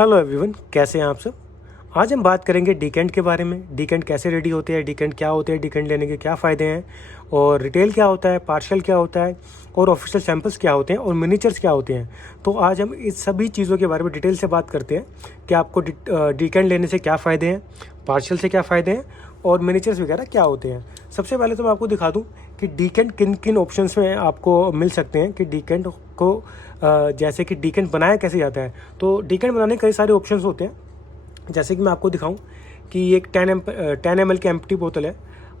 Hello everyone, कैसे हैं आप सब। आज हम बात करेंगे डीकेंट के बारे में। डीकेंट कैसे रेडी होते हैं, डीकेंट क्या होते हैं, डीकेंट लेने के क्या फ़ायदे हैं, और रिटेल क्या होता है, पार्शियल क्या होता है, और ऑफिशियल सैंपल्स क्या होते हैं, और मिनीचर्स क्या होते हैं। तो आज हम इस सभी चीज़ों के बारे में डिटेल से बात करते हैं कि आपको डीकेंट लेने से क्या फ़ायदे हैं, पार्शियल से क्या फ़ायदे हैं, और मिनीचर्स वगैरह क्या होते हैं। सबसे पहले तो मैं आपको दिखा दूँ कि डीकेंट किन किन ऑप्शंस में आपको मिल सकते हैं, कि डीकेंट को जैसे कि डीकेंट बनाया कैसे जाता है। तो डीकेंट बनाने के कई सारे ऑप्शंस होते हैं। जैसे कि मैं आपको दिखाऊं कि एक 10 ml की एम्प्टी बोतल है,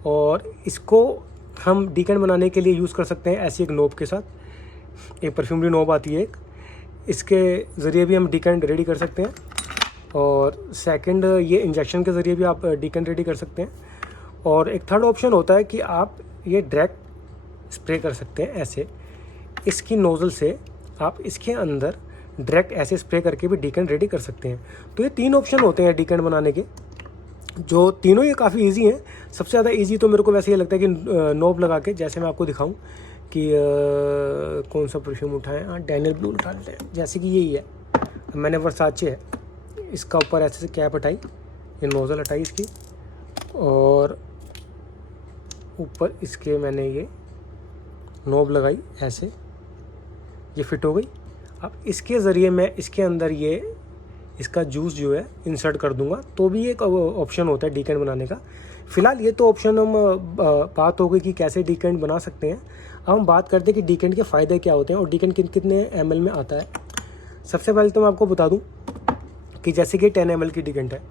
और इसको हम डीकेंट बनाने के लिए यूज़ कर सकते हैं ऐसी एक नोब के साथ। एक परफ्यूमरी नोब आती है, एक इसके ज़रिए भी हम डीकेंट रेडी कर सकते हैं। और सेकंड, ये इंजेक्शन के ज़रिए भी आप डीकेंट रेडी कर सकते हैं। और एक थर्ड ऑप्शन होता है कि आप ये डायरेक्ट स्प्रे कर सकते हैं ऐसे, इसकी नोज़ल से आप इसके अंदर डायरेक्ट ऐसे स्प्रे करके भी डीकेंट रेडी कर सकते हैं। तो ये 3 ऑप्शन होते हैं डीकेंट बनाने के, जो तीनों ये काफ़ी इजी हैं। सबसे ज़्यादा इजी तो मेरे को वैसे ये लगता है कि नोब लगा के, जैसे मैं आपको दिखाऊं कि कौन सा परफ्यूम उठाएं। डैनियल ब्लू उठा लेते हैं, जैसे कि यही है। मैंने वर्साचे है, इसका ऊपर ऐसे से कैप हटाई, ये नोज़ल हटाई इसकी, और ऊपर इसके मैंने ये नोब लगाई ऐसे, ये फिट हो गई। अब इसके ज़रिए मैं इसके अंदर ये इसका जूस जो है इंसर्ट कर दूंगा, तो भी एक ऑप्शन होता है डीकेंट बनाने का। फ़िलहाल ये तो ऑप्शन हम बात हो गई कि कैसे डीकेंट बना सकते हैं। अब हम बात करते हैं कि डीकेंट के फ़ायदे क्या होते हैं और डीकेंट कितने ml में आता है। सबसे पहले तो मैं आपको बता दूं कि जैसे कि 10 ml की डीकेंट है,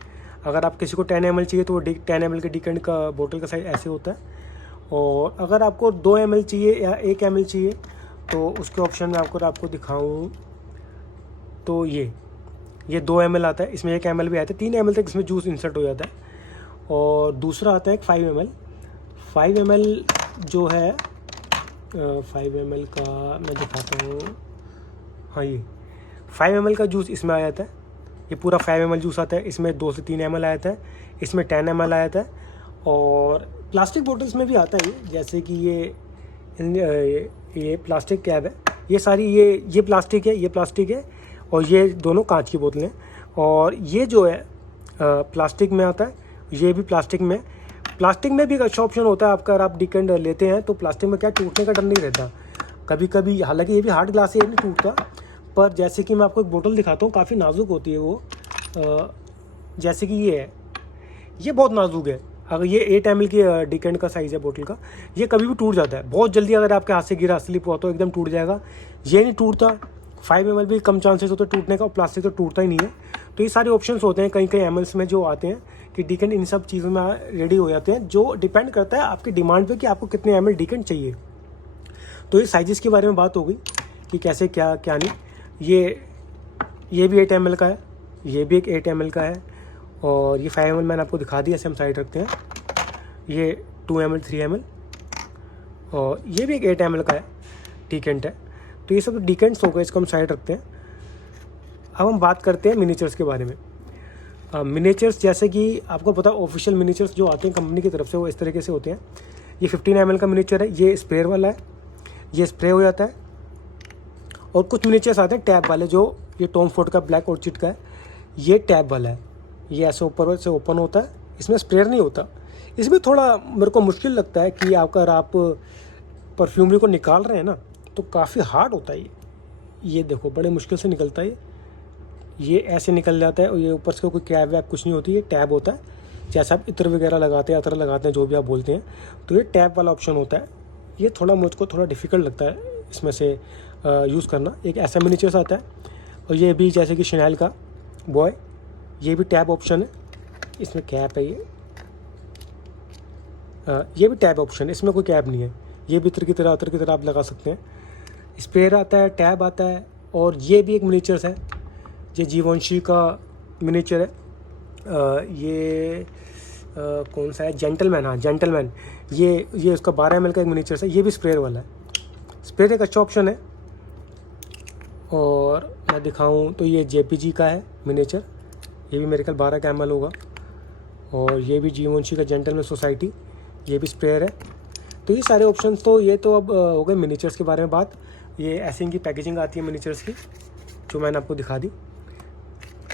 अगर आप किसी को 10 ml चाहिए तो वो 10 ml के डीकेंट का बोतल का साइज़ ऐसे होता है। और अगर आपको 2 ml चाहिए या 1 ml चाहिए तो उसके ऑप्शन में आपको दिखाऊं तो ये 2 ml आता है, इसमें 1 ml भी आता है, 3 ml तक इसमें जूस इंसर्ट हो जाता है। और दूसरा आता है 5 ml। 5 ml जो है 5 ml का मैं दिखाता हूँ। हाँ, ये 5 ml का जूस इसमें आ जाता है। ये पूरा 5 ml जूस आता है, इसमें 2 से 3 ml आता है, इसमें 10 ml आ जाता है। और प्लास्टिक बोतल्स में भी आता है ये, जैसे कि ये प्लास्टिक कैप है, ये सारी ये प्लास्टिक है, ये प्लास्टिक है, और ये दोनों कांच की बोतलें। और ये जो है प्लास्टिक में आता है, ये भी प्लास्टिक में भी एक अच्छा ऑप्शन होता है आपका। अगर आप डीकेंट लेते हैं तो प्लास्टिक में क्या टूटने का डर नहीं रहता कभी कभी। हालांकि ये भी हार्ड ग्लास है, ये नहीं टूटता, पर जैसे कि मैं आपको एक बोतल दिखाता हूँ, काफ़ी नाजुक होती है वो। जैसे कि ये है, ये बहुत नाजुक है। अगर ये 8 ml की डीकेंट का साइज़ है बोतल का, ये कभी भी टूट जाता है बहुत जल्दी। अगर आपके हाथ से गिरा, स्लिप हुआ तो एकदम टूट जाएगा। ये नहीं टूटता। 5 ml भी कम चांसेस होते हैं टूटने का, और प्लास्टिक तो टूटता ही नहीं है। तो ये सारे ऑप्शंस होते हैं कई mls में जो आते हैं कि डीकेंट इन सब चीज़ों में रेडी हो जाते हैं, जो डिपेंड करता है आपकी डिमांड पे कि आपको कितने ml डीकेंट चाहिए। तो ये साइज़ के बारे में बात हो गई कि कैसे क्या क्या नहीं। ये भी 8 ml का है, ये भी एक 8 ml का है, और ये 5 ml मैंने आपको दिखा दिया, ऐसे हम साइड रखते हैं। ये 2 ml 3 ml, और ये भी एक 8 ml का है, डीकेंट है। तो ये सब डीकेंट्स हो गए, इसको हम साइड रखते हैं। अब हम बात करते हैं मिनीचर्स के बारे में। मिनीचर्स जैसे कि आपको पता है, ऑफिशियल मिनीचर्स जो आते हैं कंपनी की तरफ से वो इस तरीके से होते हैं। ये 15 ml का मिनीचर है, ये स्प्रेयर वाला है, ये स्प्रे हो जाता है। और कुछ मिनीचर्स आते हैं टैब वाले, जो ये टॉम फोर्ड का ब्लैक ऑर्चिड का है, ये टैब वाला है, ये ऐसे ऊपर से ओपन होता है, इसमें स्प्रेयर नहीं होता। इसमें थोड़ा मेरे को मुश्किल लगता है कि अगर आप परफ्यूमरी को निकाल रहे हैं ना, तो काफ़ी हार्ड होता है ये देखो, बड़े मुश्किल से निकलता है ये ऐसे निकल जाता है। और ये ऊपर से कोई कैप वैप कुछ नहीं होती, ये टैब होता है। जैसे आप इत्र वगैरह लगाते हैं, अतर लगाते हैं, जो भी आप बोलते हैं, तो ये टैब वाला ऑप्शन होता है। ये थोड़ा मुझको थोड़ा डिफ़िकल्ट लगता है इसमें से यूज़ करना। एक ऐसा मिनीचर्स आता है, और ये भी जैसे कि शनैल का बॉय, ये भी टैब ऑप्शन है, इसमें कैप है। ये भी टैब ऑप्शन है, इसमें कोई कैप नहीं है। ये भी अतर की तरह आप लगा सकते हैं। स्प्रेयर आता है, टैब आता है, और ये भी एक मिनीचर्स है, ये जीवंशी का मिनीचर है। ये कौन सा है, जेंटलमैन। हाँ, जेंटलमैन। ये उसका 12 ml का एक मिनीचर्स है, ये भी स्प्रेयर वाला है। स्प्रेयर एक अच्छा ऑप्शन है। और मैं दिखाऊं तो ये जेपीजी का है मिनीचर, ये भी मेरे ख्याल 12 ml होगा। और ये भी जीवंशी का जेंटलमैन सोसाइटी, ये भी स्प्रेयर है। तो ये सारे ऑप्शंस, तो ये तो अब हो गए मिनीचर्स के बारे में बात। ये ऐसे इनकी पैकेजिंग आती है मिनीचर्स की, जो मैंने आपको दिखा दी।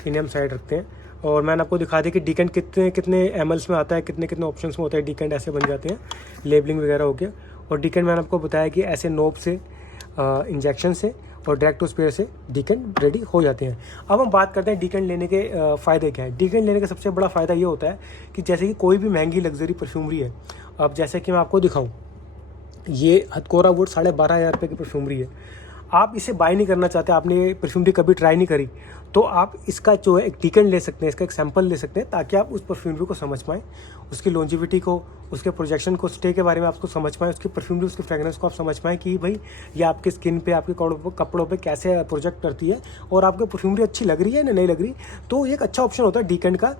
इन्हें हम साइड रखते हैं। और मैंने आपको दिखा दिया कि डीकेंट कितने कितने एमएल्स में आता है, कितने कितने ऑप्शंस में होता है। डीकेंट ऐसे बन जाते हैं, लेबलिंग वगैरह हो गया। और डीकेंट मैंने आपको बताया कि ऐसे नोब से, इंजेक्शन से और डायरेक्ट टू स्पेयर से डीकेंट रेडी हो जाते हैं। अब हम बात करते हैं डीकेंट लेने के फ़ायदे क्या है। डीकेंट लेने का सबसे बड़ा फ़ायदा ये होता है कि जैसे कि कोई भी महंगी लग्जरी परफ्यूमरी है, अब जैसे कि मैं आपको दिखाऊँ, ये हथकौरा वुड 12,500 रुपये की परफ्यूमरी है। आप इसे बाय नहीं करना चाहते, आपने ये परफ्यूमरी कभी ट्राई नहीं करी, तो आप इसका जो है एक डीकेंट ले सकते हैं, इसका एक सैंपल ले सकते हैं, ताकि आप उस परफ्यूमरी को समझ पाएँ, उसकी लॉन्जिविटी को, उसके प्रोजेक्शन को, स्टे के बारे में आपको समझ पाएँ, उसकी परफ्यूमरी, उसकी फ्रेगरेंस को आप समझ पाएँ कि भाई ये आपके स्किन पे, आपके कपड़ों पे कैसे प्रोजेक्ट करती है और आपको परफ्यूमरी अच्छी लग रही है या नहीं लग रही। तो ये एक अच्छा ऑप्शन होता है डीकेंट का।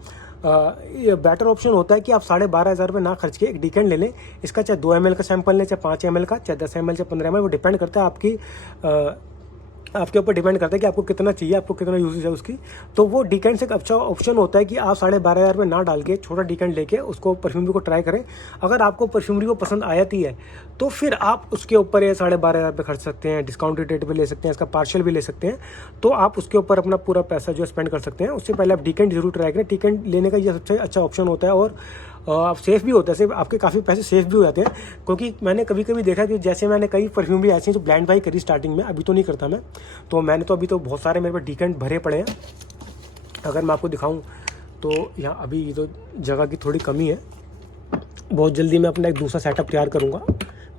ये बेटर ऑप्शन होता है कि आप 12,500 रुपये ना खर्च के एक डीकेंट ले लें। इसका चाहे 2 ml का सैंपल लें, चाहे 5 ml का, चाहे 10 ml, चाहे 15 ml, वो डिपेंड करता है आपके ऊपर डिपेंड करता है कि आपको कितना चाहिए, आपको कितना यूजेज है उसकी। तो वो डीकेंट से एक अच्छा ऑप्शन होता है कि आप 12,500 रुपये ना डाल के छोटा डीकेंट लेके उसको परफ्यूमरी को ट्राई करें। अगर आपको परफ्यूमरी को पसंद आती है तो फिर आप उसके ऊपर ये 12,500 रुपये खर्च सकते हैं, डिस्काउंटेड रेट भी ले सकते हैं, इसका पार्शियल भी ले सकते हैं। तो आप उसके ऊपर अपना पूरा पैसा जो स्पेंड कर सकते हैं। उससे पहले आप डीकेंट जरूर ट्राई करें। डीकेंट लेने का ये सबसे अच्छा ऑप्शन होता है और आप सेफ़ भी होता है, सिर्फ आपके काफ़ी पैसे सेफ़ भी हो जाते हैं। क्योंकि मैंने कभी कभी देखा कि जैसे मैंने कई परफ्यूमरी ऐसी हैं जो ब्लाइंड बाई करी स्टार्टिंग में, अभी तो नहीं करता मैं, तो मैंने तो अभी तो बहुत सारे मेरे पास डीकेंट भरे पड़े हैं। अगर मैं आपको दिखाऊं तो यहाँ अभी तो जगह की थोड़ी कमी है, बहुत जल्दी मैं अपना एक दूसरा सेटअप तैयार करूँगा।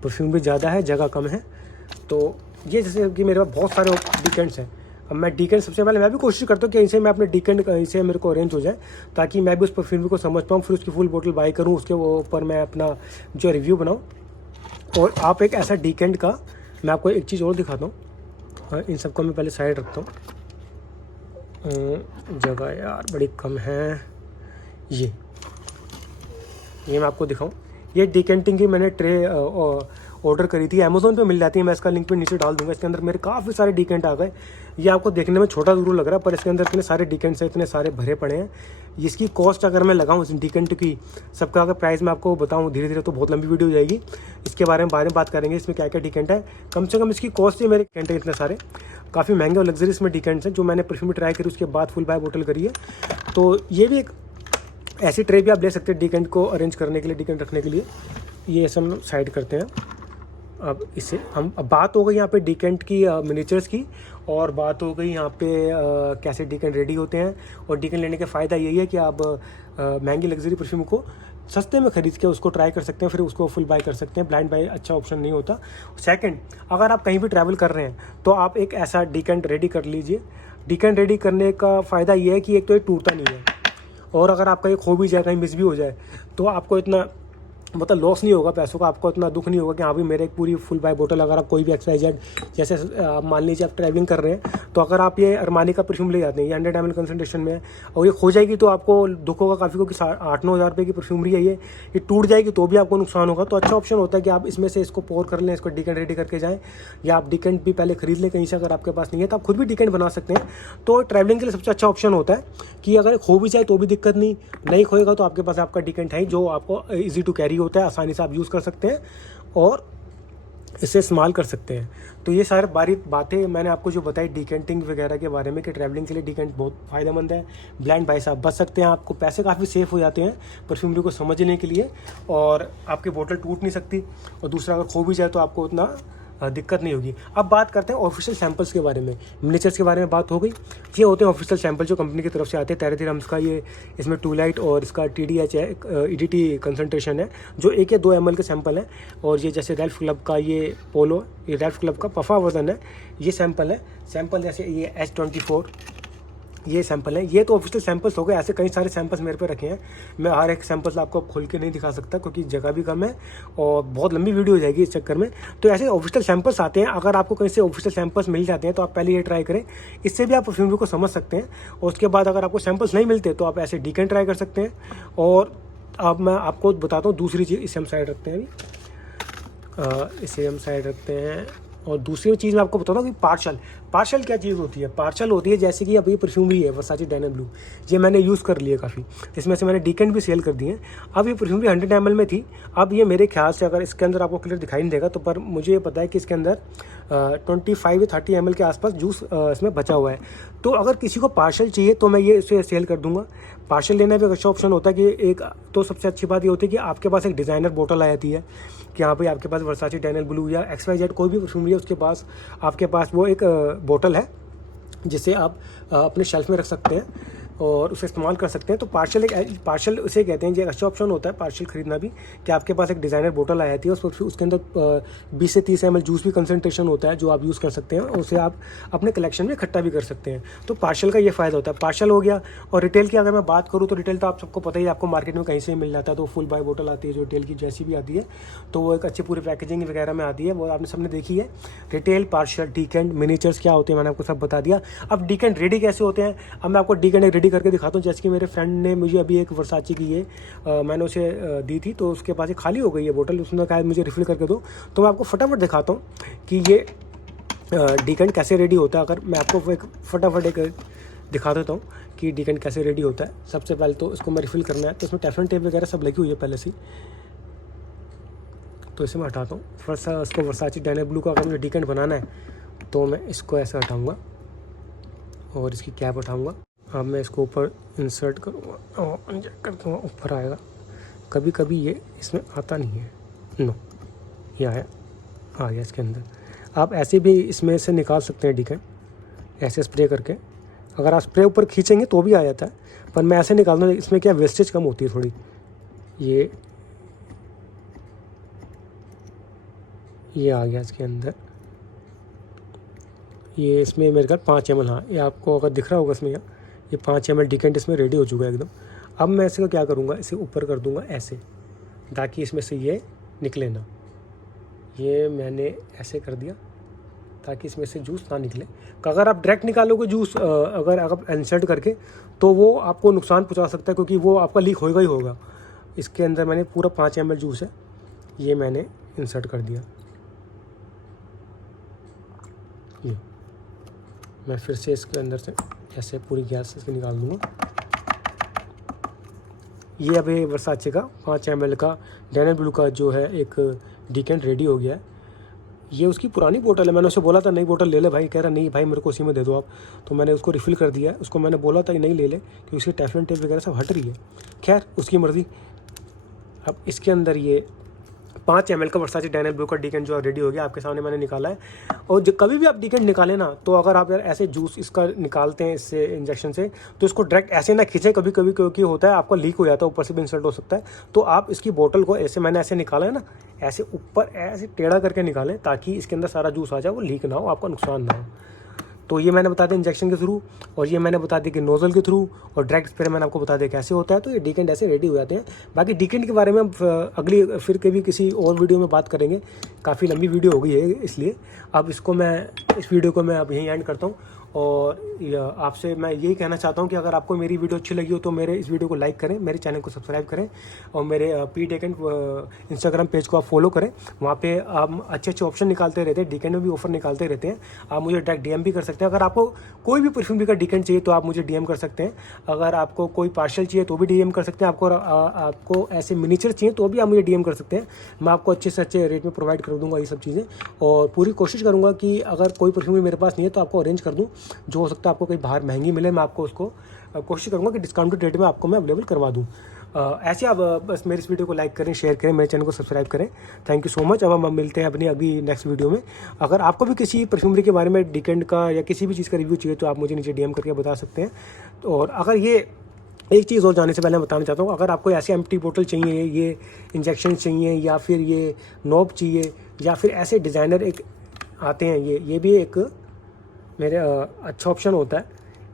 परफ्यूमरी ज़्यादा है, जगह कम है, तो ये जैसे कि मेरे पास बहुत सारे डीकेंट्स हैं। अब मैं डीकेंट सबसे पहले मैं भी कोशिश करता हूँ कि इसे मैं अपने डीकेंट इसे मेरे को अरेंज हो जाए, ताकि मैं भी उस परफ्यूमरी को समझ पाऊँ, फिर उसकी फुल बोतल बाय करूँ, उसके ऊपर मैं अपना जो रिव्यू बनाऊँ। और आप एक ऐसा डीकेंट का, मैं आपको एक चीज़ और दिखाता हूँ। इन सबको मैं पहले साइड रखता हूँ, जगह यार बड़ी कम है। ये मैं आपको दिखाऊँ, ये डीकेंटिंग की मैंने ट्रे ऑर्डर करी थी, अमेज़ोन पे मिल जाती है, मैं इसका लिंक पे नीचे डाल दूंगा। इसके अंदर मेरे काफ़ी सारे डीकेंट आ गए। ये आपको देखने में छोटा ज़रूर लग रहा है, पर इसके अंदर इतने सारे डीकेंट्स हैं, इतने सारे भरे पड़े हैं। इसकी कॉस्ट अगर मैं लगाऊं इस डीकेंट की, सबका अगर प्राइस मैं आपको बताऊं धीरे धीरे, तो बहुत लंबी वीडियो हो जाएगी। इसके बारे में बात करेंगे, इसमें क्या क्या डीकेंट है। कम से कम इसकी कॉस्ट है, मेरे डीकेंट है इतने सारे, काफ़ी महंगे और लग्जरी इसमें डीकेंट्स हैं, जो मैंने परफ्यूम ट्राई करी उसके बाद फुल बाय बोतल करी है। तो ये भी एक ऐसी ट्रे भी आप ले सकते हैं डीकेंट को अरेंज करने के लिए, डीकेंट रखने के लिए। ये ऐसे हम साइड करते हैं। अब इससे हम, अब बात हो गई यहाँ पे डीकेंट की मिनीचर्स की, और बात हो गई यहाँ पे कैसे डीकेंट रेडी होते हैं। और डीकेंट लेने का फ़ायदा यही है कि आप महंगी लग्जरी परफ्यूम को सस्ते में खरीद के उसको ट्राई कर सकते हैं, फिर उसको फुल बाय कर सकते हैं। ब्लाइंड बाय अच्छा ऑप्शन नहीं होता। सेकंड, अगर आप कहीं भी ट्रैवल कर रहे हैं तो आप एक ऐसा डीकेंट रेडी कर लीजिए। डीकेंट रेडी करने का फ़ायदा ये है कि एक तो ये टूटता नहीं है, और अगर आपका ये खो भी जाए, कहीं मिस भी हो जाए, तो आपको इतना मतलब लॉस नहीं होगा पैसों का, आपको इतना दुख नहीं होगा कि हाँ भी मेरे एक पूरी फुल बाय बोतल, अगर आप कोई भी XYZ, जैसे मान लीजिए आप ट्रैवलिंग कर रहे हैं, तो अगर आप ये अरमानी का परफ्यूम ले जाते हैं, ये 100 ml कंसनट्रेशन में है, और ये खो जाएगी तो आपको दुख होगा काफ़ी, क्योंकि 8-9 हज़ार रुपये की परफ्यूमरी है ये टूट जाएगी तो भी आपको नुकसान होगा। तो अच्छा ऑप्शन होता है कि आप इसमें से इसको पोर कर लें, इसको डीकेंट रेडी करके जाएँ, या आप डीकेंट भी पहले खरीद लें कहीं से, अगर आपके पास नहीं है तो आप खुद भी डीकेंट बना सकते हैं। तो ट्रैवलिंग के लिए सबसे अच्छा ऑप्शन होता है कि अगर खो भी जाए तो भी दिक्कत नहीं खोएगा, तो आपके पास आपका डीकेंट है जो आपको ईजी टू कैरी होता है, आसानी से आप यूज़ कर सकते हैं और इसे इस्तेमाल कर सकते हैं। तो ये सारी बातें मैंने आपको जो बताई डीकेंटिंग वगैरह के बारे में, कि ट्रैवलिंग के लिए डीकेंट बहुत फ़ायदेमंद है। ब्लाइंड बाय से आप बच सकते हैं, आपको पैसे काफ़ी सेफ हो जाते हैं परफ्यूमरी को समझने के लिए, और आपकी बोतल टूट नहीं सकती, और दूसरा अगर खो भी जाए तो आपको उतना दिक्कत नहीं होगी। अब बात करते हैं ऑफिशियल सैंपल्स के बारे में। मिनीचर्स के बारे में बात हो गई। ये होते हैं ऑफिशियल सैंपल जो कंपनी की तरफ से आते हैं। टेरेथेरम्स का ये, इसमें 2 लाइट और इसका TDH है, EDT कंसनट्रेशन है, जो 1 या 2 ml के सैंपल है। और ये जैसे रैल्फ क्लब का ये पोलो, ये रैल्फ क्लब का पफा वर्जन है, ये सैंपल है। सैंपल जैसे ये H24, ये सैंपल है। ये तो ऑफिशियल सैंपल्स हो गए, ऐसे कई सारे सैंपल्स मेरे पे रखे हैं। मैं हर एक सैंपल्स आपको खोल के नहीं दिखा सकता, क्योंकि जगह भी कम है और बहुत लंबी वीडियो हो जाएगी इस चक्कर में। तो ऐसे ऑफिशियल सैंपल्स आते हैं। अगर आपको कहीं से ऑफिशियल सैंपल्स मिल जाते हैं तो आप पहले ये ट्राई करें, इससे भी आप परफ्यूमरी को समझ सकते हैं। और उसके बाद अगर आपको सैंपल्स नहीं मिलते तो आप ऐसे डीकेंट ट्राई कर सकते हैं। और अब मैं आपको बताता हूँ दूसरी चीज़, इसे हम साइड रखते हैं अभी, इसे हम साइड रखते हैं। और दूसरी चीज़ मैं आपको बताता हूँ कि पार्शल क्या चीज़ होती है? पार्शल होती है जैसे कि अब ये परफ्यूमरी है वर्साचे डैनियल ब्लू, ये मैंने यूज़ कर लिया काफ़ी, इसमें से मैंने डीकेंट भी सेल कर दिए हैं। अब ये परफ्यूमरी 100 ml में थी, अब ये मेरे ख्याल से अगर इसके अंदर आपको क्लियर दिखाई नहीं देगा तो, पर मुझे ये पता है कि इसके अंदर 25 या 30 ml के आसपास जूस इसमें बचा हुआ है। तो अगर किसी को पार्शल चाहिए तो मैं ये इसे सेल कर दूंगा। पार्शल लेना भी एक अच्छा ऑप्शन होता है कि एक तो सबसे अच्छी बात ये होती है कि आपके पास एक डिज़ाइनर बोतल आ जाती है कि यहाँ पे आपके पास वर्साचे डैनियल ब्लू या XYZ कोई भी परफ्यूमरी है उसके पास आपके पास वो एक बोतल है जिसे आप अपने शेल्फ में रख सकते हैं और उसे इस्तेमाल कर सकते हैं। तो पार्शल उसे कहते हैं, जो एक अच्छा ऑप्शन होता है पार्शल खरीदना भी, कि आपके पास एक डिज़ाइनर बोतल आ जाती है, उसके अंदर 20 से 30 ml जूस भी कंसनट्रेशन होता है जो आप यूज़ कर सकते हैं और उसे आप अपने कलेक्शन में इकट्ठा भी कर सकते हैं। तो पार्शल का ये फ़ायदा होता है। पार्शल हो गया। और रिटेल की अगर मैं बात करूँ तो रिटेल तो आप सबको पता ही, आपको मार्केट में कहीं से मिल जाता है। तो फुल बाय बोतल आती है जो रिटेल की जैसी भी आती है, तो वो एक अच्छी पूरी पैकेजिंग वगैरह में आती है, वो आपने सबने देखी है। रिटेल, पार्शल, डीकेंट, मिनीचर्स क्या होते हैं मैंने आपको सब बता दिया। अब डीकेंट रेडी कैसे होते हैं, अब मैं आपको डीकेंट रेडी करके दिखाता हूँ। जैसे कि मेरे फ्रेंड ने मुझे अभी एक वर्साचे की ये मैंने उसे दी थी, तो उसके पास ये खाली हो गई है बोतल, उसने कहा मुझे रिफ़िल करके दो। तो मैं आपको फटाफट दिखाता हूँ कि ये डीकेंट कैसे रेडी होता है। अगर मैं आपको एक फटाफट एक दिखा देता हूँ कि डीकेंट कैसे रेडी होता है। सबसे पहले तो इसको मैं रिफ़िल करना है, तो इसमें टेफलॉन टेप वगैरह सब लगी हुई है पहले से, तो इसे मैं हटाता हूँ। फर्स्ट इसको वर्साचे डैनियल ब्लू का अगर मुझे डीकेंट बनाना है तो मैं इसको ऐसे हटाऊँगा और इसकी कैप उठाऊँगा। अब मैं इसको ऊपर इंसर्ट करूँगा और इंजेक्ट करके ऊपर आएगा। कभी कभी ये इसमें आता नहीं है, नो ये आ गया इसके अंदर। आप ऐसे भी इसमें से निकाल सकते हैं डीकेंट, ऐसे स्प्रे करके। अगर आप स्प्रे ऊपर खींचेंगे तो भी आ जाता है, पर मैं ऐसे निकालता हूँ, इसमें क्या वेस्टेज कम होती है थोड़ी। ये आ गया इसके अंदर। ये इसमें मेरे ख्याल 5 ml, हाँ ये आपको अगर दिख रहा होगा इसमें, ये 5 ml डीकेंट इसमें रेडी हो चुका है एकदम। अब मैं इसका क्या करूँगा, इसे ऊपर कर दूँगा ऐसे, ताकि इसमें से ये निकले ना। ये मैंने ऐसे कर दिया ताकि इसमें से जूस ना निकले। अगर आप डायरेक्ट निकालोगे जूस अगर आप इंसर्ट करके, तो वो आपको नुकसान पहुँचा सकता है, क्योंकि वो आपका लीक होगा ही होगा। इसके अंदर मैंने पूरा 5 ml जूस है, ये मैंने इंसर्ट कर दिया। ये मैं फिर से इसके अंदर से ऐसे पूरी गैस से निकाल दूँगा। ये अभी वर्साचे का 5 ml का डैनियल ब्लू का जो है एक डीकेंट रेडी हो गया है। ये उसकी पुरानी बोतल है, मैंने उसे बोला था नई बोतल ले ले भाई, कह रहा नहीं भाई मेरे को उसी में दे दो आप। तो मैंने उसको रिफ़िल कर दिया है। उसको मैंने बोला था कि नहीं ले ले, क्योंकि उसकी टेफलॉन टेप वगैरह सब हट रही है। खैर उसकी मर्ज़ी। अब इसके अंदर ये 5 ml का वर्साचे डैनियल ब्लू का डीकेंट जो रेडी हो गया, आपके सामने मैंने निकाला है। और जब कभी भी आप डीकेंट निकालें ना, तो अगर आप यार ऐसे जूस इसका निकालते हैं इससे इंजेक्शन से, तो इसको डायरेक्ट ऐसे ना खींचें कभी कभी, क्योंकि होता है आपका लीक हो जाता है, ऊपर से भी इंसर्ट हो सकता है। तो आप इसकी बोतल को ऐसे, मैंने ऐसे निकाला है ना, ऐसे ऊपर ऐसे टेढ़ा करके निकालें, ताकि इसके अंदर सारा जूस आ जाए, वो लीक ना हो, आपका नुकसान ना हो। तो ये मैंने बता दिया इंजेक्शन के थ्रू, और ये मैंने बता दिया कि नोज़ल के थ्रू, और डायरेक्ट स्प्रे मैंने आपको बता दिया कैसे होता है। तो ये डीकेंट ऐसे रेडी हो जाते हैं। बाकी डीकेंट के बारे में हम अगली फिर कभी किसी और वीडियो में बात करेंगे। काफ़ी लंबी वीडियो हो गई है इसलिए अब इस वीडियो को मैं अब यहीं एंड करता हूँ। और आपसे मैं यही कहना चाहता हूँ कि अगर आपको मेरी वीडियो अच्छी लगी हो तो मेरे इस वीडियो को लाइक करें, मेरे चैनल को सब्सक्राइब करें, और मेरे पी डीकेंट इंस्टाग्राम पेज को आप फॉलो करें। वहाँ पे हम अच्छे अच्छे ऑप्शन निकालते रहते हैं, डीकेंट में भी ऑफर निकालते रहते हैं। आप मुझे डायरेक्ट डीएम भी कर सकते हैं। अगर आपको कोई भी परफ्यूमरी का डीकेंट चाहिए तो आप मुझे डीएम कर सकते हैं। अगर आपको कोई पार्शल चाहिए तो भी डीएम कर सकते हैं। आपको ऐसे मिनीचर चाहिए तो भी आप मुझे डीएम कर सकते हैं। मैं आपको अच्छे से अच्छे रेट में प्रोवाइड कर दूँगा ये सब चीज़ें, और पूरी कोशिश करूँगा कि अगर कोई परफ्यूमरी मेरे पास नहीं है तो आपको अरेंज कर दूँ। जो हो सकता है आपको कहीं बाहर महंगी मिले, मैं आपको उसको कोशिश करूँगा कि डिस्काउंटेड रेट में आपको मैं अवेलेबल करवा दूँ। ऐसे आप बस मेरे इस वीडियो को लाइक करें, शेयर करें, मेरे चैनल को सब्सक्राइब करें। Thank you so much. अब हम मिलते हैं अपनी अगली नेक्स्ट वीडियो में। अगर आपको भी किसी परफ्यूमरी के बारे में, डीकेंट का या किसी भी चीज़ का रिव्यू चाहिए, तो आप मुझे नीचे डीएम करके बता सकते हैं। और अगर ये एक चीज़ और जाने से पहले मैं बताना चाहता हूँ, अगर आपको ऐसे एम्प्टी बोतल चाहिए, ये इंजेक्शन चाहिए, या फिर ये नॉब चाहिए, या फिर ऐसे डिज़ाइनर एक आते हैं, ये भी एक मेरे अच्छा ऑप्शन होता है।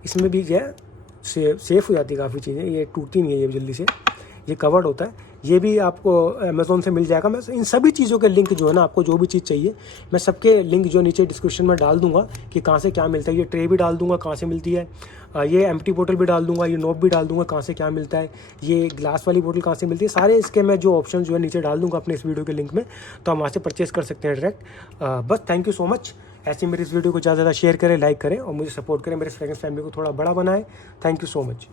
इसमें भी जो है सेफ़ हो जाती है काफ़ी चीज़ें, ये टूटती नहीं है ये जल्दी से, ये कवर्ड होता है। ये भी आपको अमेज़ोन से मिल जाएगा। मैं इन सभी चीज़ों के लिंक जो है ना, आपको जो भी चीज़ चाहिए मैं सबके लिंक जो नीचे डिस्क्रिप्शन में डाल दूंगा कि कहाँ से क्या मिलता है। ये ट्रे भी डाल दूंगा कहाँ से मिलती है, ये एम्प्टी बोतल भी डाल दूंगा, ये नोब भी डाल दूंगा कहाँ से क्या मिलता है, ये ग्लास वाली बोतल कहाँ से मिलती है, सारे इसके मैं जो ऑप्शन जो है नीचे डाल दूंगा अपने इस वीडियो के लिंक में, तो हम वहाँ से परचेस कर सकते हैं डायरेक्ट। बस थैंक यू सो मच। ऐसे मेरी इस वीडियो को ज़्यादा से ज़्यादा शेयर करें, लाइक करें और मुझे सपोर्ट करें, मेरे फ्रेंड्स फैमिली को थोड़ा बड़ा बनाएं। Thank you so much.